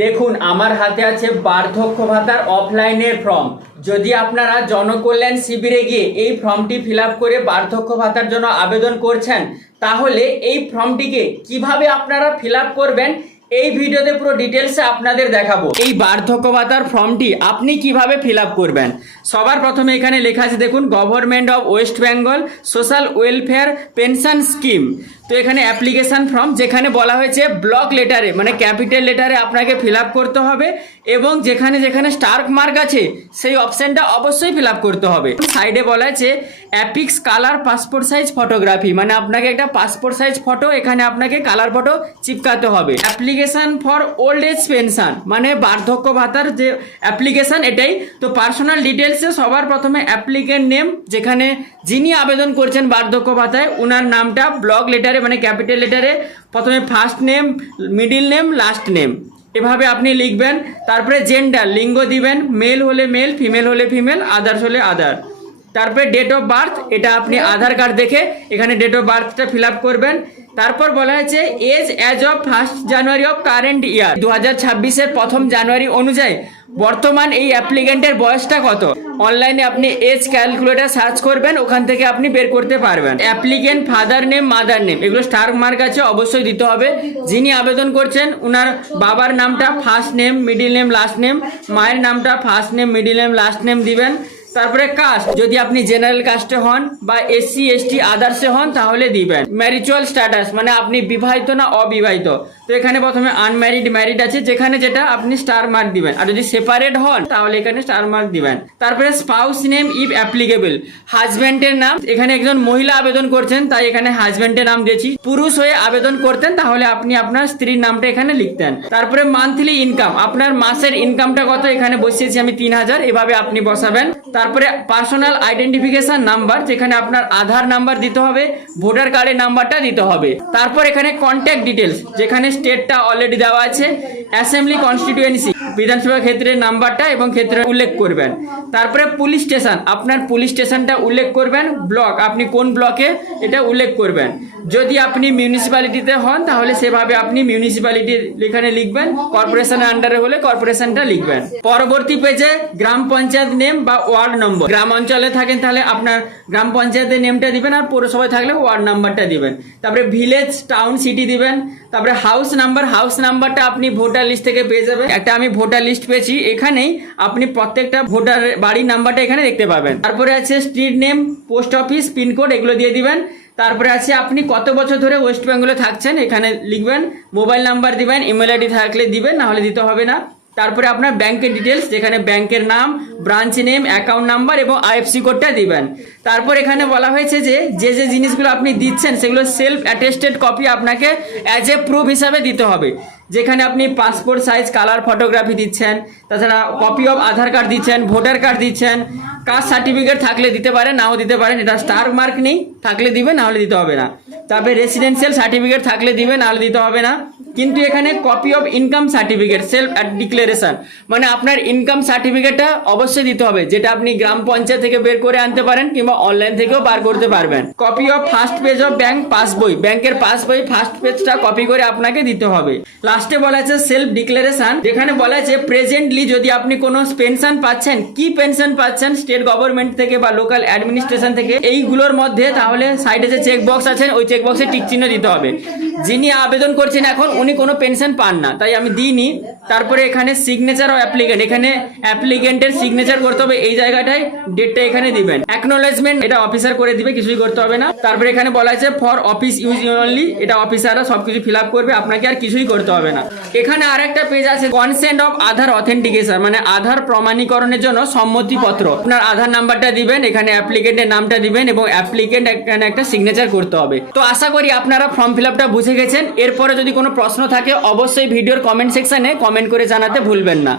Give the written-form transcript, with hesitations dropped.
দেখুন আমার হাতে আছে বার্ধক্য ভাতার অফলাইনের ফর্ম। যদি আপনারা জনকল্যাণ শিবিরে গিয়ে এই ফর্মটি ফিল আপ করে বার্ধক্য ভাতার জন্য আবেদন করছেন, তাহলে এই ফর্মটিকে কিভাবে আপনারা ফিল আপ করবেন এই ভিডিওতে পুরো ডিটেলসে আপনাদের দেখাবো। এই বার্ধক্য ভাতার ফর্মটি আপনি কিভাবে ফিল আপ করবেন। সবার প্রথমে এখানে লেখা আছে দেখুন, government of West Bengal social welfare pension scheme. তো এখানে অ্যাপ্লিকেশন ফর্ম, যেখানে বলা হয়েছে ব্লক লেটারে মানে ক্যাপিটাল লেটারে আপনাকে ফিল আপ করতে হবে এবং যেখানে যেখানে স্টার মার্ক আছে সেই অপশনটা অবশ্যই ফিল আপ করতে হবে। সাইডে বলা আছে অ্যাপিক্স কালার পাসপোর্ট সাইজ ফটোগ্রাফি, মানে আপনাকে একটা পাসপোর্ট সাইজ ফটো এখানে আপনাকে কালার ফটো চিপকাতে হবে। Application for old age pension মানে বার্ধক্য ভাতার যে অ্যাপ্লিকেশন এটাই। তো পার্সোনাল ডিটেলসে সবার প্রথমে অ্যাপ্লিকেন্ট নেম, যেখানে যিনি আবেদন করছেন বার্ধক্য ভাতায় ওনার নামটা ব্লক লেটারে মানে ক্যাপিটাল লেটারে প্রথমে first name, middle name, last name এভাবে আপনি লিখবেন। তারপরে জেন্ডার লিঙ্গ দিবেন, মেল হলে মেল, ফিমেল হলে ফিমেল, আদার্স হলে আদার। তারপরে ডেট অফ বার্থ, এটা আপনি আধার কার্ড দেখে এখানে ডেট অফ বার্থটা ফিল আপ করবেন। তারপর বলা হয়েছে age as of 1 January of current year, 2026-এর 1 জানুয়ারি অনুযায়ী বর্তমান এই অ্যাপ্লিকেন্টের বয়সটা কত। অনলাইনে আপনি এজ ক্যালকুলেটর সার্চ করবেন, ওখান থেকে আপনি বের করতে পারবেন। Applicant father name, mother name এগুলো স্টার মার্ক আছে অবশ্যই দিতে হবে। যিনি আবেদন করছেন ওনার বাবার নামটা first name, middle name, last name, মায়ের নামটা first name, middle name, last name দিবেন। তারপরে কাস্ট, যদি আপনি জেনারেল কাস্টে হন বা SC ST আদার্সে হন তাহলে দিবেন। ম্যারিচুয়াল স্ট্যাটাস মানে আপনি বিবাহিত না অবিবাহিত, তো এখানে প্রথমে আনম্যারিড, ম্যারিড আছে, যেখানে যেটা আপনি স্টার মার্ক দিবেন। আর যদি সেপারেট হন তাহলে এখানে স্টার মার্ক দিবেন। তারপরে স্পাউস নেম ইফ অ্যাপ্লিকেবল, হাজব্যান্ডের নাম, এখানে একজন মহিলা আবেদন করছেন তাই এখানে হাজব্যান্ডের নাম দিয়েছি। পুরুষ হয়ে আবেদন করতেন তাহলে আপনি আপনার স্ত্রীর নামটা এখানে লিখতেন। তারপরে মান্থলি ইনকাম, আপনার মাসের ইনকামটা কত এখানে বসিয়েছি আমি 3000, এভাবে আপনি বসাবেন। তারপরে পার্সোনাল আইডেন্টিফিকেশন নাম্বার, যেখানে আপনার আধার নাম্বার দিতে হবে, ভোটার কার্ডের নাম্বারটা দিতে হবে। তারপর এখানে কন্ট্যাক্ট ডিটেলস, যেখানে স্টেটটা অলরেডি দেওয়া আছে, অ্যাসেম্বলি কনস্টিটিউয়েন্সি বিধানসভা ক্ষেত্রের নাম্বারটা এবং ক্ষেত্রে উল্লেখ করবেন। তারপরে পুলিশ স্টেশন, আপনার পুলিশ স্টেশনটা উল্লেখ করবেন। ব্লক, আপনি কোন ব্লকে এটা উল্লেখ করবেন। যদি আপনি মিউনিসিপ্যালিটিতে হন তাহলে সেভাবে আপনি মিউনিসিপ্যালিটি এখানে লিখবেন, কর্পোরেশনের আন্ডারে হলে কর্পোরেশনটা লিখবেন। পরবর্তী পেজে গ্রাম পঞ্চায়েত নেম বা ওয়ার্ড নম্বর, গ্রাম অঞ্চলে থাকেন তাহলে আপনার গ্রাম পঞ্চায়েতের নেমটা দিবেন, আর পৌরসভায় থাকলে ওয়ার্ড নাম্বারটা দিবেন। তারপরে ভিলেজ, টাউন, সিটি দিবেন। তারপরে হাউস নাম্বারটা আপনি ভোটার লিস্ট থেকে পেয়ে যাবেন। একটা আমি ভোটার লিস্ট পেয়েছি, এখানেই আপনি প্রত্যেকটা ভোটার বাড়ির নাম্বারটা এখানে দেখতে পাবেন। তারপরে আছে street name, post office, pincode এগুলো দিয়ে দিবেন। তারপরে আছে আপনি কত বছর ধরে ওয়েস্ট বেঙ্গলে থাকছেন এখানে লিখবেন, মোবাইল নাম্বার দিবেন, ইমেল আইডি থাকলে দিবেন, নাহলে দিতে হবে না। তারপরে আপনার ব্যাংকের ডিটেলস, যেখানে ব্যাংকের নাম, ব্রাঞ্চ নেম, অ্যাকাউন্ট নাম্বার এবং IFSC কোডটা দিবেন। তারপর এখানে বলা হয়েছে যে যে জিনিসগুলো আপনি দিচ্ছেন সেগুলো সেলফ অ্যাটেস্টেড কপি আপনাকে অ্যাজ এ প্রুফ হিসাবে দিতে হবে। যেখানে আপনি পাসপোর্ট সাইজ কালার ফটোগ্রাফি দিচ্ছেন, তাছাড়া কপি অফ আধার কার্ড দিচ্ছেন, ভোটার কার্ড দিচ্ছেন, কাস্ট সার্টিফিকেট থাকলে দিতে পারেন, নাও দিতে পারেন, এটা স্টার মার্ক নেই, থাকলে দিবেন নাহলে দিতে হবে না। তারপরে রেসিডেন্সিয়াল সার্টিফিকেট থাকলে দিবেন, নাহলে দিতে হবে না। কিন্তু এখানে copy of income certificate self declaration মানে আপনার ইনকাম সার্টিফিকেটটা অবশ্যই দিতে হবে, যেটা আপনি গ্রাম পঞ্চায়েত থেকে বের করে আনতে পারেন কিংবা অনলাইন থেকেও বার করতে পারবেন। Copy of first page of bank পাসবই, ব্যাংকের পাসবই ফার্স্ট পেজটা কপি করে আপনাকে দিতে হবে। লাস্টে বলা আছে সেলফ ডিক্লারেশন, যেখানে বলা আছে প্রেজেন্টলি যদি আপনি কোনো পেনশন পাচ্ছেন, কি পেনশন পাচ্ছেন স্টেট গভর্নমেন্ট থেকে বা লোকাল অ্যাডমিনিস্ট্রেশন থেকে, এইগুলোর মধ্যে তাহলে সাইডে যে চেক বক্স আছে ওই চেক বক্সে টিক চিহ্ন দিতে হবে। যিনি আবেদন করছেন এখন উনি কোনো পেনশন পান না তাই আমি দিইনি। তারপরে এখানে সিগনেচার অফ অ্যাপ্লিকেন্ট, এখানে অ্যাপ্লিকেন্টের সিগনেচার করতে হবে, এই জায়গাটায় ডেটটা এখানে দিবেন। অ্যাকনোলেজমেন্ট এটা অফিসার করে দিবে, কিছুই করতে হবে না। তারপরে এখানে বলা আছে ফর অফিস ইউজ অনলি, এটা অফিসাররা সবকিছু ফিল আপ করবে, আপনাকে আর কিছুই করতে হবে না। এখানে আরেকটা পেজ আছে কনসেন্ট অফ আধার অথেন্টিকেশন মানে আধার প্রমাণীকরণের জন্য সম্মতিপত্র। আপনার আধার নাম্বারটা দিবেন, এখানে অ্যাপ্লিকেন্টের নামটা দিবেন এবং অ্যাপ্লিকেন্ট এখানে একটা সিগনেচার করতে হবে। তো আশা করি আপনারা ফর্ম ফিল আপটা বুঝে গেছেন। এরপরে যদি কোনো প্রশ্ন থাকে অবশ্যই ভিডিওর কমেন্ট সেকশনে কমেন্ট করে জানাতে ভুলবেন না।